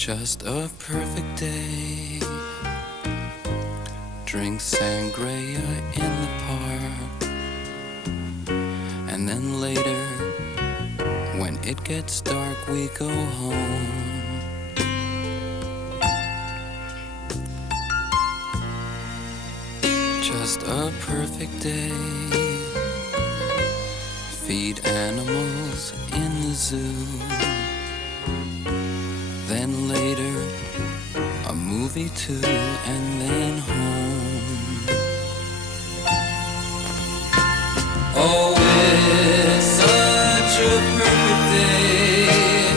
Just a perfect day. Drink sangria in the park. And then later, when it gets dark, we go home. Just a perfect day. Feed animals in the zoo. Then later, a movie too, and then home. Oh, it's such a perfect day.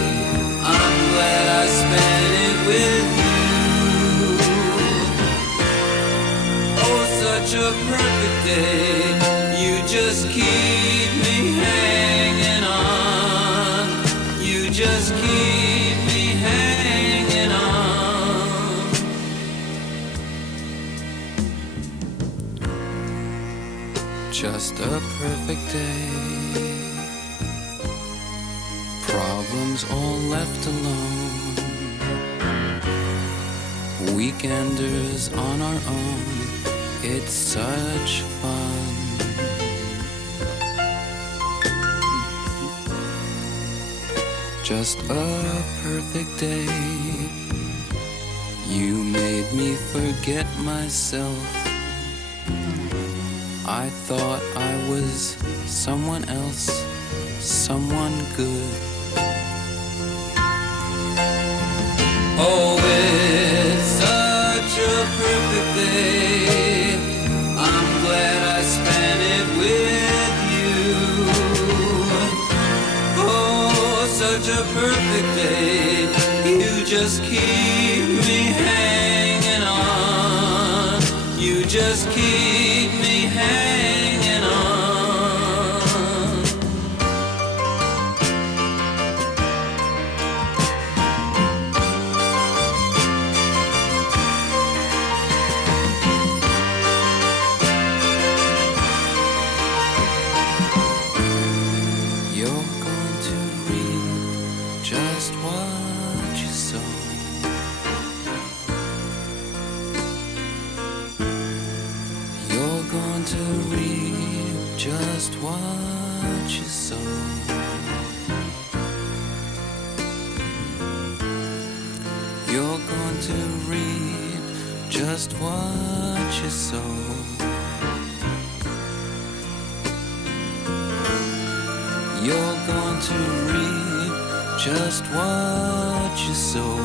I'm glad I spent it with you. Oh, such a perfect day. You just keep me hanging on. You just keep me hanging on. Just a perfect day. Problems all left alone. Weekenders on our own. It's such fun. Just a perfect day. You made me forget myself. I thought I was someone else, someone good. Oh, it's such a perfect day. I'm glad I spent it with you. Oh, such a perfect day. You just keep me hanging on. You just keep me hanging on. You're going to reap just what you sow. You're going to reap just what you sow. You're going to reap just what you sow. You're going to reap just what you sow.